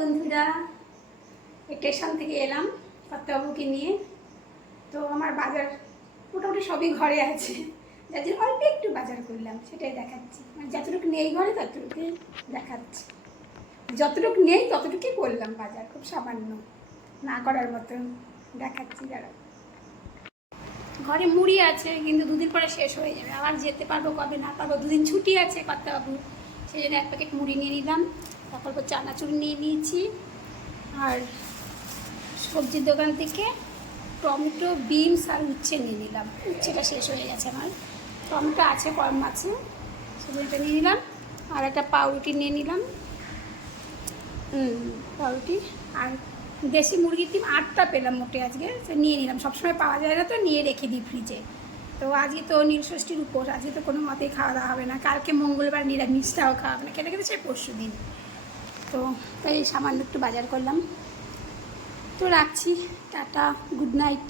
বন্ধুরা, স্টেশন থেকে এলাম কর্তাবাবুকে নিয়ে। তো আমার বাজার মোটামুটি সবই ঘরে আছে, যার জন্য অল্প একটু বাজার করলাম, সেটাই দেখাচ্ছি। মানে যতটুকু নেই ঘরে ততটুকুই দেখাচ্ছি, যতটুকু নেই ততটুকুই করলাম বাজার, খুব সামান্য, না করার মতন দেখাচ্ছি। যারা ঘরে মুড়ি আছে, কিন্তু দুদিন পরে শেষ হয়ে যাবে, আবার যেতে পারবো কবে না পারবো, দুদিন ছুটি আছে কর্তাবাবু, সেই জন্য এক প্যাকেট মুড়ি নিয়ে নিলাম। তারপর চানাচুর নিয়ে নিয়েছি, আর সবজির দোকান থেকে টমেটো, বিনস আর উচ্ছে নিয়ে নিলাম। উচ্ছেটা শেষ হয়ে গেছে আমার, টমেটো আছে, কম আছে, সেগুলোটা নিয়ে নিলাম। আর একটা পাউরুটি নিয়ে নিলাম, পাউরুটি। আর দেশি মুরগির ডিম 8টা পেলাম মোটে আজকে, সে নিয়ে নিলাম। সবসময় পাওয়া যায় না, তো নিয়ে রেখে দিই ফ্রিজে। তো আজকে তো নীলষষ্ঠীর উপোস, আজকে তো কোনো মতেই খাওয়া দাওয়া হবে না, কালকে মঙ্গলবার নিরামিষটাও খাওয়া হবে না, খেতে খেতে সেই পরশু দিন। তো তাই সামান্য একটু বাজার করলাম। তো রাখছি, টাটা, গুড নাইট।